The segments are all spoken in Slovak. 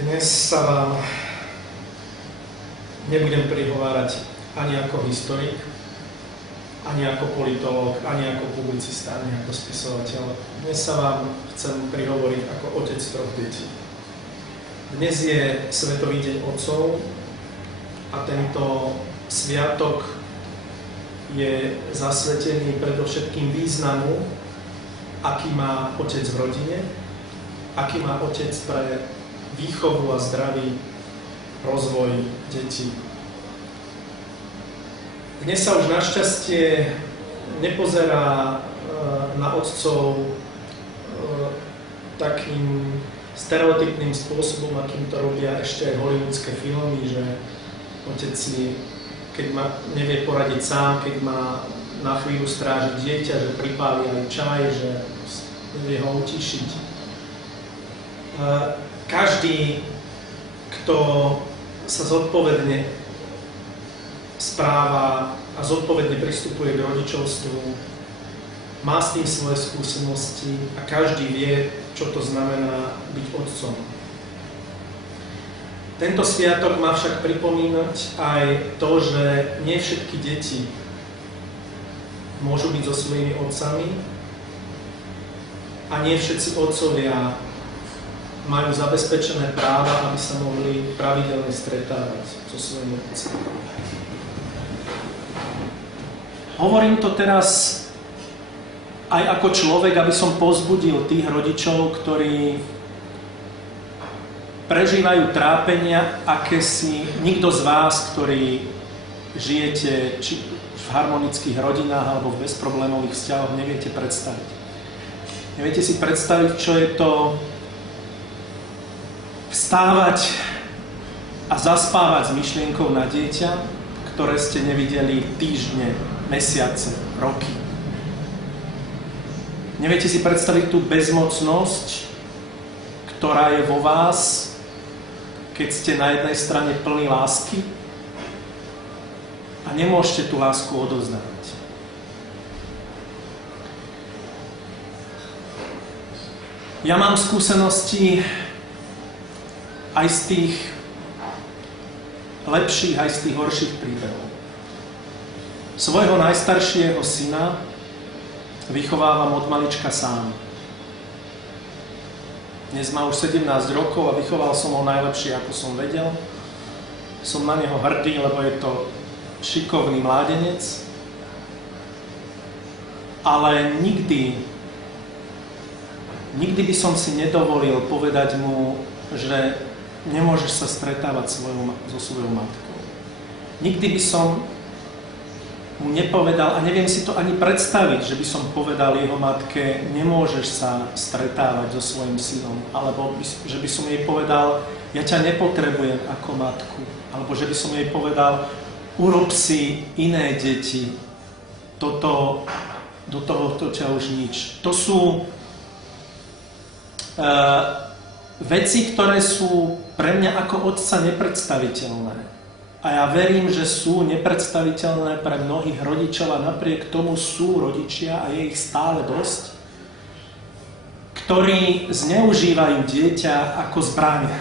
Dnes sa vám nebudem prihovárať ani ako historik, ani ako politológ, ani ako publicista, ani ako spisovateľ. Dnes sa vám chcem prihovoriť ako otec troch detí. Dnes je Svetový deň otcov a tento sviatok je zasvetený predovšetkým významu, aký má otec v rodine, aký má otec pre výchovu a zdravý rozvoj detí. Dnes sa už našťastie nepozerá na otcov takým stereotypným spôsobom, akým to robia ešte aj hollywoodské filmy, že otec si, keď nevie poradiť sám, keď má na chvíľu strážiť dieťa, že pripáli aj čaj, že nevie ho utišiť. Každý, kto sa zodpovedne správa a zodpovedne pristupuje k rodičovstvu, má s tým svoje skúsenosti a každý vie, čo to znamená byť otcom. Tento sviatok má však pripomínať aj to, že nie všetky deti môžu byť so svojimi otcami a nie všetci otcovia majú zabezpečené práva, aby sa mohli pravidelne stretávať so svojimi otcami. Hovorím to teraz aj ako človek, aby som povzbudil tých rodičov, ktorí prežívajú trápenia, aké si nikto z vás, ktorí žijete či v harmonických rodinách alebo v bezproblémových vzťahoch, neviete predstaviť. Neviete si predstaviť, čo je to vstávať a zaspávať s myšlienkou na dieťa, ktoré ste nevideli týždne, mesiace, roky. Neviete si predstaviť tú bezmocnosť, ktorá je vo vás, keď ste na jednej strane plní lásky a nemôžete tú lásku odovzdávať. Ja mám skúsenosti aj z tých lepších, aj z tých horších príbehov. Svojho najstaršieho syna vychovávam od malička sám. Dnes má už 17 rokov a vychoval som ho najlepšie, ako som vedel. Som na neho hrdý, lebo je to šikovný mládenec. Ale nikdy by som si nedovolil povedať mu, že nemôžeš sa stretávať so svojou matkou. Nikdy by som mu nepovedal, a neviem si to ani predstaviť, že by som povedal jeho matke, nemôžeš sa stretávať so svojím synom, alebo že by som jej povedal, ja ťa nepotrebujem ako matku, alebo že by som jej povedal, urob si iné deti, do tohoto ťa už nič. To sú veci, ktoré sú pre mňa ako otca nepredstaviteľné. A ja verím, že sú nepredstaviteľné pre mnohých rodičov a napriek tomu sú rodičia, a je ich stále dosť, ktorí zneužívajú dieťa ako zbraň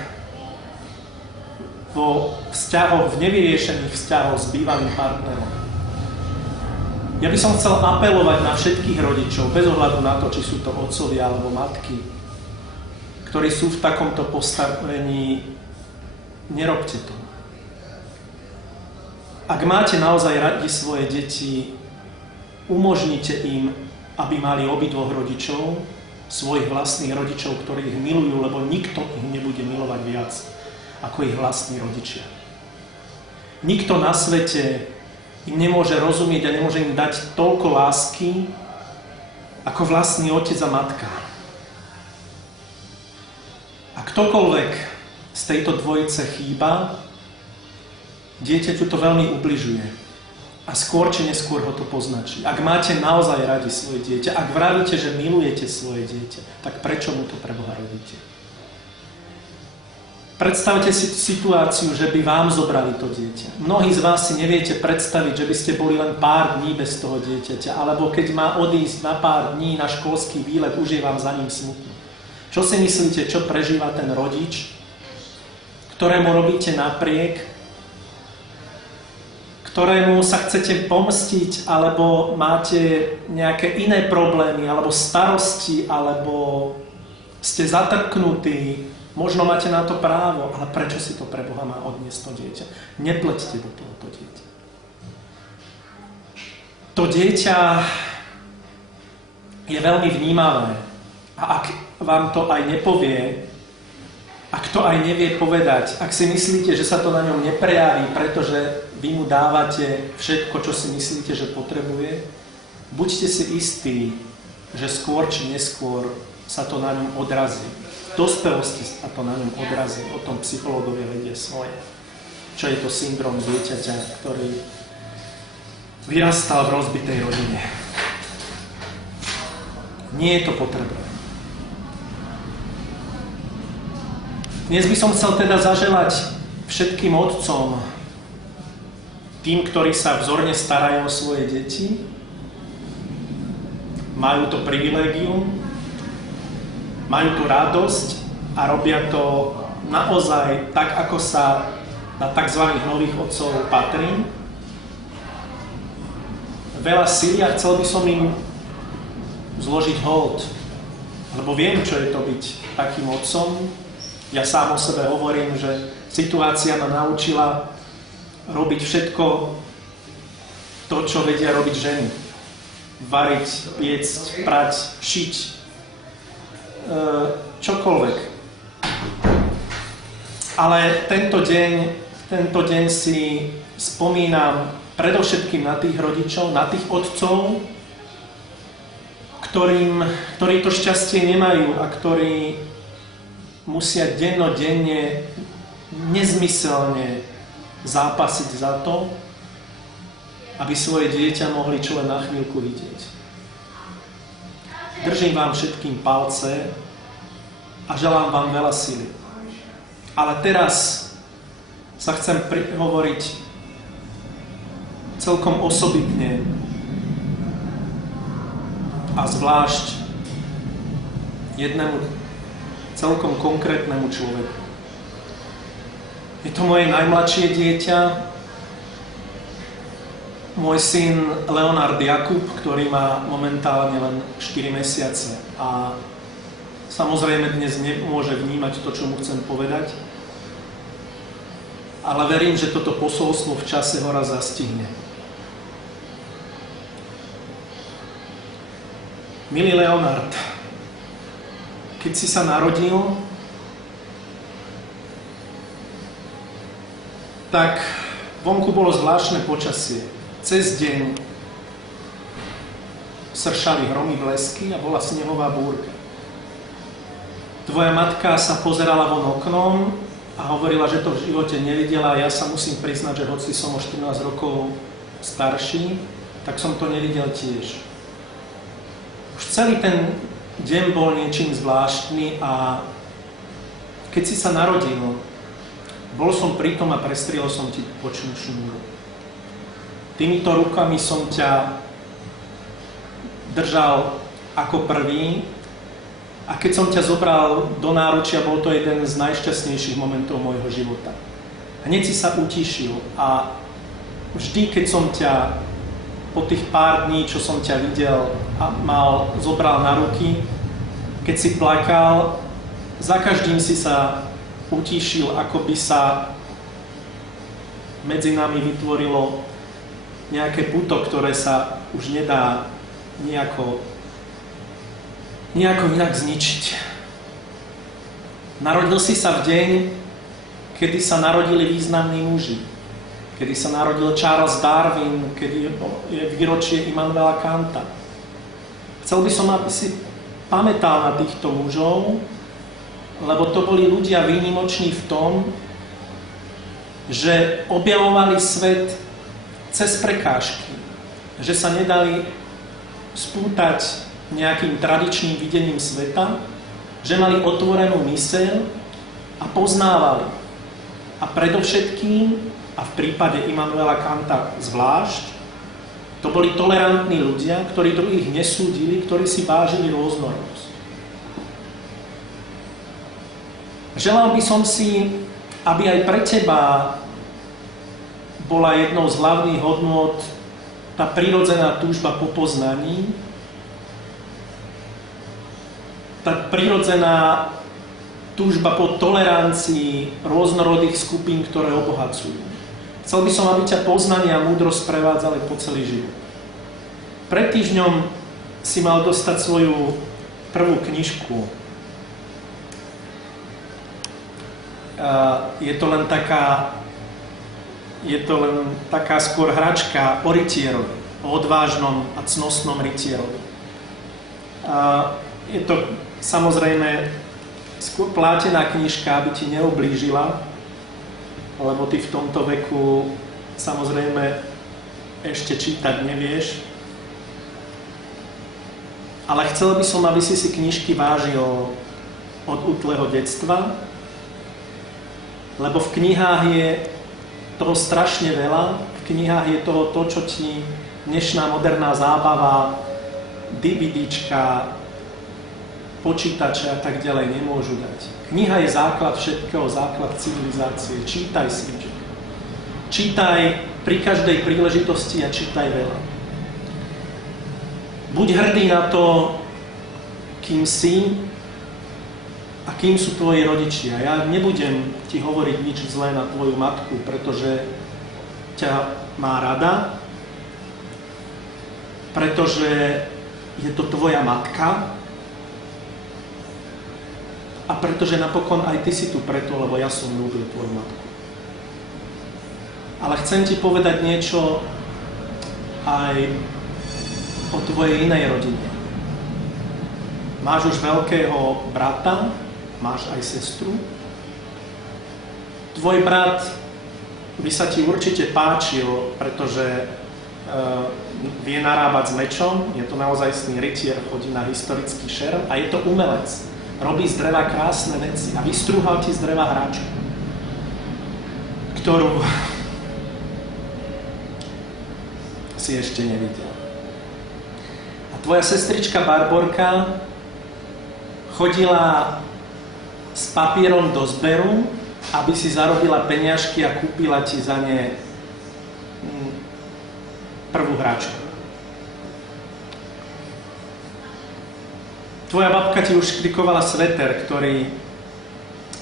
vo vzťahoch, v nevyriešených vzťahoch s bývalým partnerom. Ja by som chcel apelovať na všetkých rodičov, bez ohľadu na to, či sú to otcovia alebo matky, ktorí sú v takomto postavení, nerobte to. Ak máte naozaj radi svoje deti, umožnite im, aby mali obidvoch rodičov, svojich vlastných rodičov, ktorí ich milujú, lebo nikto ich nebude milovať viac ako ich vlastní rodičia. Nikto na svete im nemôže rozumieť a nemôže im dať toľko lásky, ako vlastný otec a matka. A ktokoľvek z tejto dvojice chýba, dieťaťu to veľmi ubližuje. A skôr či neskôr ho to poznačí. Ak máte naozaj radi svoje dieťa, ak vravíte, že milujete svoje dieťa, tak prečo mu to pre Boha robíte? Predstavte si situáciu, že by vám zobrali to dieťa. Mnohí z vás si neviete predstaviť, že by ste boli len pár dní bez toho dieťaťa, alebo keď má odísť na pár dní na školský výlet, už je vám za ním smutno. Čo si myslíte, čo prežíva ten rodič, ktorému robíte napriek, ktorému sa chcete pomstiť, alebo máte nejaké iné problémy, alebo starosti, alebo ste zatrknutí, možno máte na to právo, ale prečo si to pre Boha má odniesť to dieťa? Nepleťte do toho to dieťa. To dieťa je veľmi vnímavé a ak vám to aj nepovie, ak to aj nevie povedať, ak si myslíte, že sa to na ňom neprejaví, pretože vy mu dávate všetko, čo si myslíte, že potrebuje, buďte si istí, že skôr či neskôr sa to na ňom odrazí. V dospelosti sa to na ňom odrazí. O tom psychológovia vedia svoje. Čo je to syndrom dieťaťa, ktorý vyrastal v rozbitej rodine. Nie je to potrebné. Dnes by som chcel teda zaželať všetkým otcom, tým, ktorí sa vzorne starajú o svoje deti, majú to privilégium, majú tu radosť a robia to naozaj tak, ako sa na tzv. Nových otcov patrí. Veľa síly a chcel by som im zložiť hold, lebo viem, čo je to byť takým otcom. Ja sám o sebe hovorím, že situácia ma naučila robiť všetko to, čo vedia robiť ženy. Variť, piecť, prať, šiť, čokoľvek. Ale tento deň si spomínam predovšetkým na tých rodičov, na tých otcov, ktorí to šťastie nemajú a ktorí musia dennodenne nezmyselne zápasiť za to, aby svoje dieťa mohli čo len na chvíľku vidieť. Držím vám všetkým palce a želám vám veľa síly. Ale teraz sa chcem hovoriť celkom osobitne a zvlášť jednému celkom konkrétnemu človeku. Je to moje najmladšie dieťa, môj syn Leonard Jakub, ktorý má momentálne len 4 mesiace a samozrejme dnes nemôže vnímať to, čo mu chcem povedať, ale verím, že toto posolstvo v čase ho raz zastihne. Milý Leonard, keď si sa narodil, tak vonku bolo zvláštne počasie. Cez deň sršali hromy, blesky a bola snehová búrka. Tvoja matka sa pozerala von oknom a hovorila, že to v živote nevidela. Ja sa musím priznať, že hoci som o 14 rokov starší, tak som to nevidel tiež. Už celý ten deň bol niečím zvláštny a keď si sa narodil, bol som pri tom a prestriel som ti bočnú šnúru. Týmito rukami som ťa držal ako prvý a keď som ťa zobral do náručia, bol to jeden z najšťastnejších momentov môjho života. Hneď si sa utišil a vždy, keď som ťa po tých pár dní, čo som ťa videl a zobral na ruky, keď si plakal, za každým si sa utíšil, ako by sa medzi nami vytvorilo nejaké puto, ktoré sa už nedá nejako inak zničiť. Narodil si sa v deň, kedy sa narodili významní muži. Kedy sa narodil Charles Darwin, kedy je výročie Immanuela Kanta. Chcel by som, aby si pamätal na týchto mužov, lebo to boli ľudia výnimoční v tom, že objavovali svet cez prekážky, že sa nedali spútať nejakým tradičným videním sveta, že mali otvorenú myseľ a poznávali. A predovšetkým, a v prípade Immanuela Kanta zvlášť, to boli tolerantní ľudia, ktorí druhých nesúdili, ktorí si vážili rôznorodosť. Želal by som si, aby aj pre teba bola jednou z hlavných hodnôt tá prirodzená túžba po poznaní, tá prirodzená túžba po tolerancii rôznorodých skupín, ktoré obohacujú. Chcel by som, aby ťa poznanie a múdrosť prevádzali po celý život. Pred týždňom si mal dostať svoju prvú knižku. Je to len taká skôr hračka o rytierovi, o odvážnom a cnostnom rytierovi. Je to samozrejme skôr plátená knižka, aby ti neoblížila, lebo ty v tomto veku samozrejme ešte čítať nevieš. Ale chcel by som, aby si knižky vážil od útleho detstva, lebo v knihách je toho strašne veľa. V knihách je toho to, čo ti dnešná moderná zábava, DVDčka, počítače a tak ďalej nemôžu dať. Kniha je základ všetkého, základ civilizácie. Čítaj si. Čítaj pri každej príležitosti a čítaj veľa. Buď hrdý na to, kým si a kým sú tvoji rodičia. Ja nebudem ti hovoriť nič zlé na tvoju matku, pretože ťa má rada, pretože je to tvoja matka a pretože napokon aj ty si tu preto, lebo ja som ľúbil tvoju matku. Ale chcem ti povedať niečo aj o tvojej inej rodine. Máš už veľkého brata, máš aj sestru. Tvoj brat by sa ti určite páčil, pretože vie narábať s mečom, je to naozajstný rytier, chodí na historický šerm a je to umelec. Robí z dreva krásne veci a vystrúhal ti z dreva hráčku, ktorú si ešte nevidel. Tvoja sestrička Barborka chodila s papierom do zberu, aby si zarobila peniažky a kúpila ti za ne prvú hračku. Tvoja babka ti už štrikovala sveter, ktorý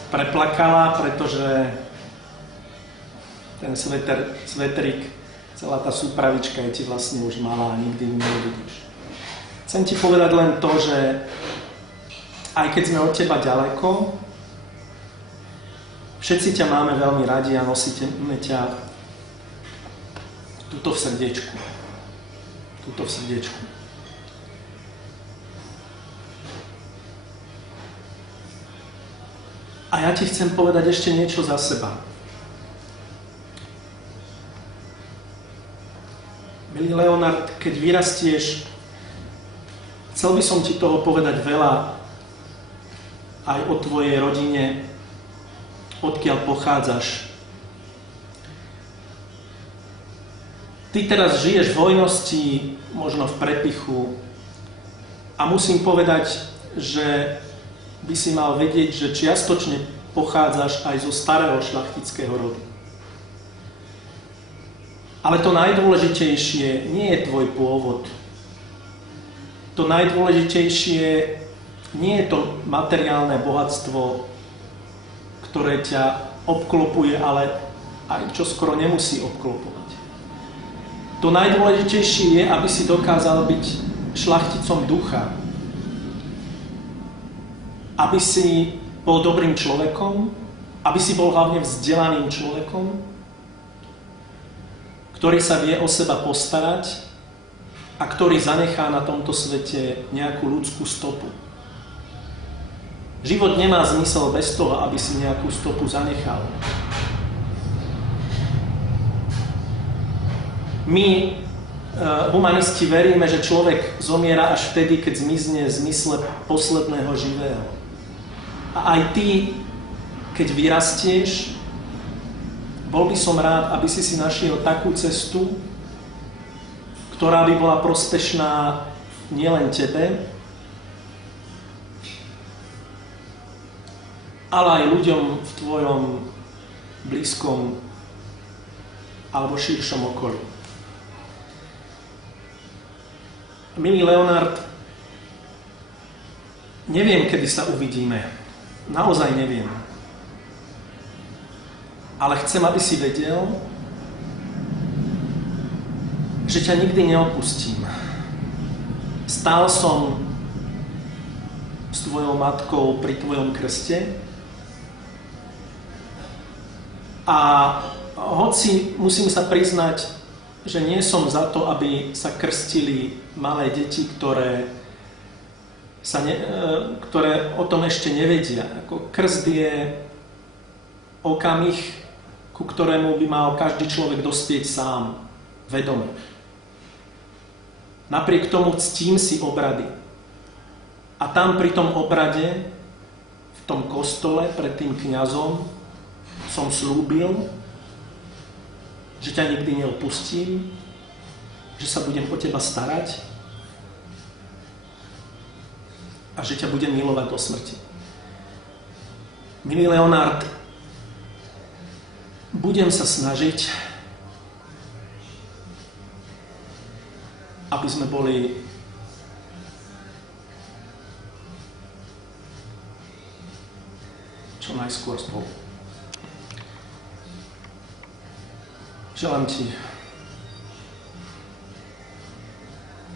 preplakala, pretože ten svetrik, celá tá súpravička je ti vlastne už malá a nikdy ju neuvidíš. Chcem ti povedať len to, že aj keď sme od teba ďaleko, všetci ťa máme veľmi radi a nosíme ťa tuto v srdiečku. Tuto v srdiečku. A ja ti chcem povedať ešte niečo za seba. Milý Leonard, keď vyrastieš, chcel by som ti toho povedať veľa aj o tvojej rodine, odkiaľ pochádzaš. Ty teraz žiješ v hojnosti, možno v prepichu a musím povedať, že by si mal vedieť, že čiastočne pochádzaš aj zo starého šľachtického rodu. Ale to najdôležitejšie nie je tvoj pôvod. To najdôležitejšie nie je to materiálne bohatstvo, ktoré ťa obklopuje, ale aj čo skoro nemusí obklopovať. To najdôležitejšie je, aby si dokázal byť šľachticom ducha. Aby si bol dobrým človekom, aby si bol hlavne vzdelaným človekom, ktorý sa vie o seba postarať a ktorý zanechá na tomto svete nejakú ľudskú stopu. Život nemá zmysel bez toho, aby si nejakú stopu zanechal. My, humanisti, veríme, že človek zomiera až vtedy, keď zmizne zmysle posledného živého. A aj ty, keď vyrastieš, bol by som rád, aby si našiel takú cestu, ktorá by bola prospešná nielen tebe, ale aj ľuďom v tvojom blízkom alebo širšom okolí. Milý Leonard, neviem, kedy sa uvidíme. Naozaj neviem. Ale chcem, aby si vedel, že ťa nikdy neopustím. Stál som s tvojou matkou pri tvojom krste a hoci musím sa priznať, že nie som za to, aby sa krstili malé deti, ktoré o tom ešte nevedia. Ako krst je okamih, ku ktorému by mal každý človek dospieť sám, vedome. Napriek tomu ctím si obrady. A tam pri tom obrade, v tom kostole, pred tým kňazom, som slúbil, že ťa nikdy neopustím, že sa budem o teba starať a že ťa budem milovať do smrti. Milý Leonard, budem sa snažiť, aby sme boli čo najskôr spolu. Želám ti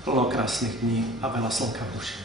plno krásnych dní a veľa slnka v duši.